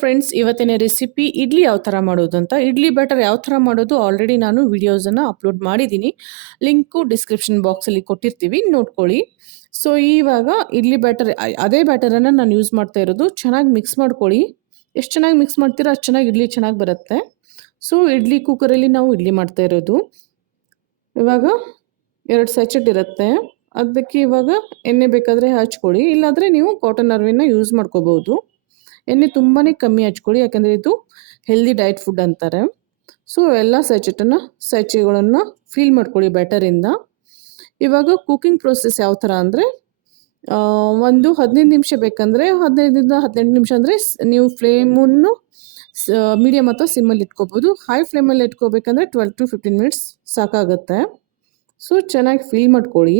Friends ಇವತ್ತಿನ recipe idli ಯಾವ ಥರ ಮಾಡೋದು ಅಂತ. ಇಡ್ಲಿ ಬ್ಯಾಟರ್ ಯಾವ ಥರ ಮಾಡೋದು ಆಲ್ರೆಡಿ ನಾನು ವಿಡಿಯೋಸನ್ನು ಅಪ್ಲೋಡ್ ಮಾಡಿದ್ದೀನಿ. ಲಿಂಕು ಡಿಸ್ಕ್ರಿಪ್ಷನ್ ಬಾಕ್ಸಲ್ಲಿ ಕೊಟ್ಟಿರ್ತೀವಿ, ನೋಡ್ಕೊಳ್ಳಿ. ಸೊ ಇವಾಗ ಇಡ್ಲಿ ಬ್ಯಾಟರ್ ಅದೇ ಬ್ಯಾಟರನ್ನು ನಾನು ಯೂಸ್ ಮಾಡ್ತಾ ಇರೋದು. ಚೆನ್ನಾಗಿ ಮಿಕ್ಸ್ ಮಾಡ್ಕೊಳ್ಳಿ. ಎಷ್ಟು ಚೆನ್ನಾಗಿ ಮಿಕ್ಸ್ ಮಾಡ್ತೀರೋ ಅಷ್ಟು ಚೆನ್ನಾಗಿ ಇಡ್ಲಿ ಚೆನ್ನಾಗಿ ಬರುತ್ತೆ. ಸೊ ಇಡ್ಲಿ ಕುಕ್ಕರಲ್ಲಿ ನಾವು ಇಡ್ಲಿ ಮಾಡ್ತಾ ಇರೋದು. ಇವಾಗ ಎರಡು ಸ್ಯಾಚೆಟ್ ಇರುತ್ತೆ. ಅದಕ್ಕೆ ಇವಾಗ ಎಣ್ಣೆ ಬೇಕಾದರೆ ಹಚ್ಕೊಳ್ಳಿ. ಇಲ್ಲಾಂದರೆ ನೀವು ಕಾಟನ್ ಅರ್ವಿನ ಯೂಸ್ ಮಾಡ್ಕೋಬೋದು. ಎಣ್ಣೆ ತುಂಬಾ ಕಮ್ಮಿ ಹಚ್ಕೊಳ್ಳಿ, ಯಾಕಂದರೆ ಇದು ಹೆಲ್ದಿ ಡಯಟ್ ಫುಡ್ ಅಂತಾರೆ. ಸೊ ಎಲ್ಲ ಸ್ಯಾಚೆಟನ್ನು ಸ್ಯಾಚೆಗಳನ್ನು ಫೀಲ್ ಮಾಡ್ಕೊಳ್ಳಿ ಬ್ಯಾಟರಿಂದ ಇವಾಗ ಕುಕಿಂಗ್ ಪ್ರೊಸೆಸ್ ಯಾವ ಥರ ಅಂದರೆ ಒಂದು ಹದಿನೈದು ನಿಮಿಷ ಬೇಕಂದರೆ, ಹದಿನೈದರಿಂದ ಹದಿನೆಂಟು ನಿಮಿಷ ಅಂದರೆ ನೀವು ಫ್ಲೇಮನ್ನು ಮೀಡಿಯಮ್ ಅಥವಾ ಸಿಮ್ಮಲ್ಲಿ ಇಟ್ಕೋಬೋದು. ಹೈ ಫ್ಲೇಮಲ್ಲಿ ಇಟ್ಕೋಬೇಕಂದ್ರೆ ಟ್ವೆಲ್ ಟು ಫಿಫ್ಟೀನ್ ಮಿನಿಟ್ಸ್ ಸಾಕಾಗುತ್ತೆ. ಸೊ ಚೆನ್ನಾಗಿ ಫೀಲ್ ಮಾಡ್ಕೊಳ್ಳಿ.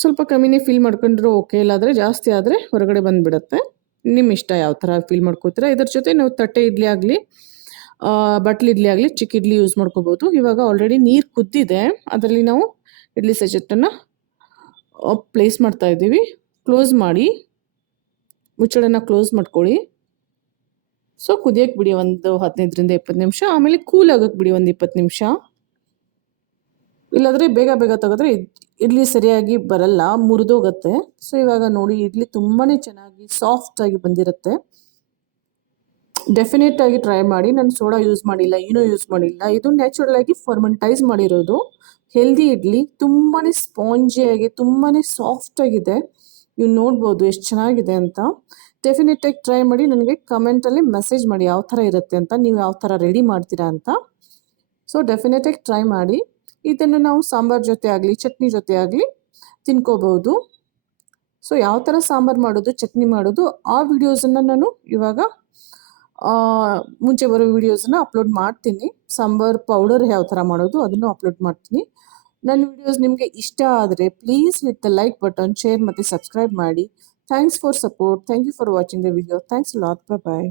ಸ್ವಲ್ಪ ಕಮ್ಮಿನೇ ಫೀಲ್ ಮಾಡ್ಕೊಂಡ್ರು ಓಕೆ ಇಲ್ಲಾದರೆ ಜಾಸ್ತಿ ಆದರೆ ಹೊರಗಡೆ ಬಂದುಬಿಡುತ್ತೆ. ನಿಮ್ಮ ಇಷ್ಟ ಯಾವ ಥರ ಫೀಲ್ ಮಾಡ್ಕೋತೀರಾ? ಇದ್ರ ಜೊತೆ ನಾವು ತಟ್ಟೆ ಇಡ್ಲಿ ಆಗಲಿ ಬಟ್ಲು ಇಡ್ಲಿ ಆಗಲಿ, ಚಿಕ್ಕ ಇಡ್ಲಿ ಯೂಸ್ ಮಾಡ್ಕೋಬೋದು. ಇವಾಗ ಆಲ್ರೆಡಿ ನೀರು ಕುದ್ದಿದೆ. ಅದರಲ್ಲಿ ನಾವು ಇಡ್ಲಿ ಸೆಜೆಟ್ಟನ್ನು ಪ್ಲೇಸ್ ಮಾಡ್ತಾ ಇದ್ದೀವಿ. ಕ್ಲೋಸ್ ಮಾಡಿ, ಮುಚ್ಚಳನ ಕ್ಲೋಸ್ ಮಾಡ್ಕೊಳ್ಳಿ. ಸೊ ಕುದಿಯೋಕ್ಕೆ ಬಿಡಿ ಒಂದು ಹದಿನೈದರಿಂದ ಇಪ್ಪತ್ತು ನಿಮಿಷ. ಆಮೇಲೆ ಕೂಲ್ ಆಗೋಕ್ಕೆ ಬಿಡಿ ಒಂದು ಇಪ್ಪತ್ತು ನಿಮಿಷ. ಇಲ್ಲಾಂದರೆ ಬೇಗ ಬೇಗ ತೆಗೆದ್ರೆ ಇಡ್ಲಿ ಸರಿಯಾಗಿ ಬರಲ್ಲ, ಮುರಿದೋಗತ್ತೆ. ಸೊ ಇವಾಗ ನೋಡಿ, ಇಡ್ಲಿ ತುಂಬಾ ಚೆನ್ನಾಗಿ ಸಾಫ್ಟಾಗಿ ಬಂದಿರುತ್ತೆ. ಡೆಫಿನೆಟ್ ಆಗಿ ಟ್ರೈ ಮಾಡಿ. ನಾನು ಸೋಡಾ ಯೂಸ್ ಮಾಡಿಲ್ಲ ಏನೂ ಯೂಸ್ ಮಾಡಿಲ್ಲ. ಇದು ನ್ಯಾಚುರಲ್ ಆಗಿ ಫರ್ಮೆಂಟೈಸ್ ಮಾಡಿರೋದು. ಹೆಲ್ದಿ ಇಡ್ಲಿ ತುಂಬಾ ಸ್ಪಾಂಜಿಯಾಗಿ ತುಂಬಾ ಸಾಫ್ಟಾಗಿದೆ ನೀವು ನೋಡ್ಬೋದು ಎಷ್ಟು ಚೆನ್ನಾಗಿದೆ ಅಂತ. ಡೆಫಿನೆಟಾಗಿ ಟ್ರೈ ಮಾಡಿ, ನನಗೆ ಕಮೆಂಟಲ್ಲಿ ಮೆಸೇಜ್ ಮಾಡಿ ಯಾವ ಥರ ಇರುತ್ತೆ ಅಂತ, ನೀವು ಯಾವ ಥರ ರೆಡಿ ಮಾಡ್ತೀರಾ ಅಂತ. ಸೊ ಡೆಫಿನೆಟಾಗಿ ಟ್ರೈ ಮಾಡಿ. ಇದನ್ನು ನಾವು ಸಾಂಬಾರ್ ಜೊತೆ ಆಗಲಿ, ಚಟ್ನಿ ಜೊತೆ ಆಗಲಿ ತಿನ್ಕೋಬಹುದು. ಸೊ ಯಾವ ಥರ ಸಾಂಬಾರು ಮಾಡೋದು, ಚಟ್ನಿ ಮಾಡೋದು, ಆ ವಿಡಿಯೋಸನ್ನು ನಾನು ಇವಾಗ ಮುಂಚೆ ಬರೋ ವಿಡಿಯೋಸನ್ನು ಅಪ್ಲೋಡ್ ಮಾಡ್ತೀನಿ. ಸಾಂಬಾರ್ ಪೌಡರ್ ಯಾವ ಥರ ಮಾಡೋದು ಅದನ್ನು ಅಪ್ಲೋಡ್ ಮಾಡ್ತೀನಿ. ನನ್ನ ವಿಡಿಯೋಸ್ ನಿಮಗೆ ಇಷ್ಟ ಆದರೆ please with the like button share ಮತ್ತು ಸಬ್ಸ್ಕ್ರೈಬ್ ಮಾಡಿ. Thanks for support thank you for watching the video thanks lot bye